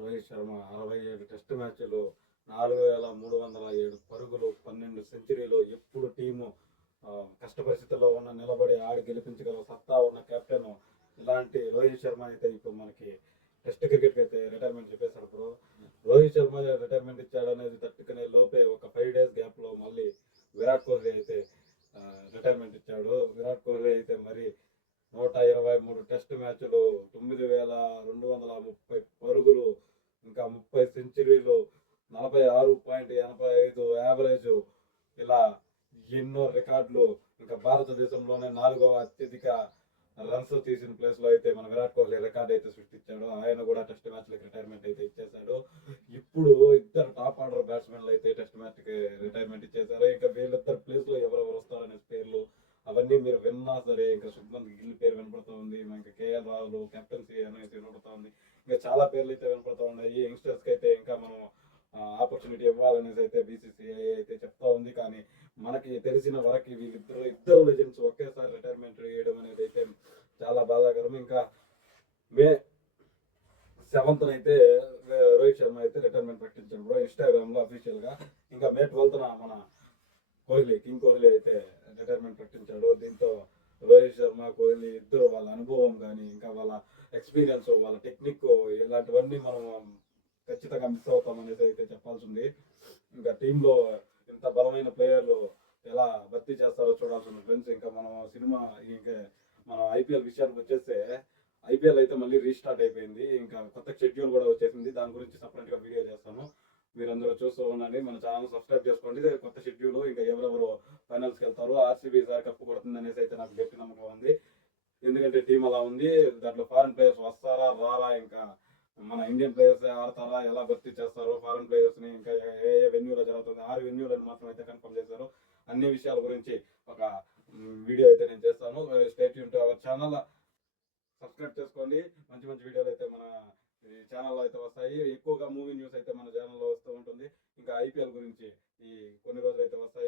Rohit Sharma 67 test మ్యాచ్లు, 4307 పరుగులు, 12 సెంచరీలు. ఎప్పుడు టీము కష్ట పరిస్థితుల్లో ఉన్న నిలబడి ఆడి గెలిపించగల సత్తా ఉన్న కెప్టెన్ ఇలాంటి రోహిత్ శర్మ అయితే ఇప్పుడు మనకి టెస్ట్ క్రికెట్ అయితే రిటైర్మెంట్ చెప్పేశాడు బ్రో. రోహిత్ శర్మ రిటైర్మెంట్ ఇచ్చాడు అనేది తట్టుకునే లోపే ఒక 5 days గ్యాప్లో మళ్ళీ విరాట్ కోహ్లీ అయితే రిటైర్మెంట్ ఇచ్చాడు. విరాట్ కోహ్లీ అయితే మరి 123 టెస్ట్ మ్యాచ్లు, 9230 పరుగులు, ఇంకా 30 సెంచరీలు, 46.85 యావరేజ్, ఇలా ఎన్నో రికార్డులు. ఇంకా భారతదేశంలోనే 4వ అత్యధిక రన్స్ తీసిన ప్లేస్ లో అయితే మన విరాట్ కోహ్లీ రికార్డ్ అయితే సృష్టించాడు. ఆయన కూడా టెస్ట్ మ్యాచ్ లకి రిటైర్మెంట్ అయితే ఇచ్చేశాడు. ఇప్పుడు ఇద్దరు టాప్ ఆర్డర్ బ్యాట్స్మెన్లు అయితే టెస్ట్ మ్యాచ్ కి రిటైర్మెంట్ ఇచ్చేశారు. ఇంకా వీళ్ళిద్దరు ప్లేస్ లో ఎవరెవరు వస్తారనే పేర్లు అవన్నీ మీరు విన్నా సరే, ఇంకా శుభ్మన్ గిల్ పేరు వినపడుతూ ఉంది, ఇంకా కేఎల్ రాహుల్ కెప్టెన్సీ అనేది వినపడుతూ ఉంది, ఇంకా చాలా పేర్లు అయితే వినపడుతూ ఉన్నాయి. యంగ్స్టర్స్ కి అయితే ఇంకా మనం ఆపర్చునిటీ ఇవ్వాలనేసి అయితే బీసీసీఐ అయితే చెప్తా ఉంది. కానీ మనకి తెలిసిన వరకు ఇద్దరు లెజెండ్స్ ఒకేసారి రిటైర్మెంట్ చేయడం అనేది అయితే చాలా బాధాకరం. ఇంకా మే 7th అయితే రోహిత్ శర్మ అయితే రిటైర్మెంట్ ప్రకటించాడు బ్రో ఇన్స్టాగ్రామ్ లో అఫీషియల్ గా. ఇంకా మే 12th మన కింగ్ కోహ్లీ అయితే రిటైర్మెంట్ ప్రకటించాడు. దీంతో రోహిత్ శర్మ, కోహ్లీ ఇద్దరు వాళ్ళ అనుభవం కానీ, ఇంకా వాళ్ళ ఎక్స్పీరియన్స్, వాళ్ళ టెక్నిక్, ఇలాంటివన్నీ మనం ఖచ్చితంగా మిస్ అవుతాం అనేసి అయితే చెప్పాల్సి ఉంది. ఇంకా టీంలో ఇంత బలమైన ప్లేయర్లు ఎలా భర్తీ చేస్తారో చూడాల్సి ఉంది ఫ్రెండ్స్. ఇంకా ఇంకా మనం ఐపీఎల్ విషయానికి వచ్చేస్తే, ఐపీఎల్ అయితే మళ్ళీ రీస్టార్ట్ అయిపోయింది. ఇంకా కొత్త షెడ్యూల్ కూడా వచ్చేసింది. దాని గురించి సపరేట్ గా వీడియో చేస్తాను, మీరందరూ చూస్తూ ఉండండి. మన ఛానల్ సబ్స్క్రైబ్ చేసుకోండి. కొత్త షెడ్యూల్, ఇంకా ఎవరెవరు ఫైనల్స్కి వెళ్తారో, ఆర్సీబీ సార్ కప్పు కొడుతుంది అనేసి అయితే నాకు గట్టి నమ్మకం ఉంది. ఎందుకంటే టీం అలా ఉంది. దాంట్లో ఫారెన్ ప్లేయర్స్ వస్తారా రారా, ఇంకా మన ఇండియన్ ప్లేయర్స్ ఆడతారా, ఎలా భర్తీ చేస్తారు ఫారెన్ ప్లేయర్స్ ని, ఇంకా ఏ ఏ వెన్యూలో జరుగుతుంది, 6 వెన్యూలను మాత్రం అయితే కన్ఫర్మ్ చేశారు. అన్ని విషయాల గురించి ఒక వీడియో అయితే నేను చేస్తాను. Stay tune to our channel, subscribe చేసుకోండి. మంచి మంచి వీడియోలు అయితే మన ఛానల్లో అయితే వస్తాయి. ఎక్కువగా మూవీ న్యూస్ అయితే మన ఛానల్లో వస్తూ ఉంటుంది. ఇంకా ఐపీఎల్ గురించి ఈ కొన్ని రోజులు అయితే వస్తాయి.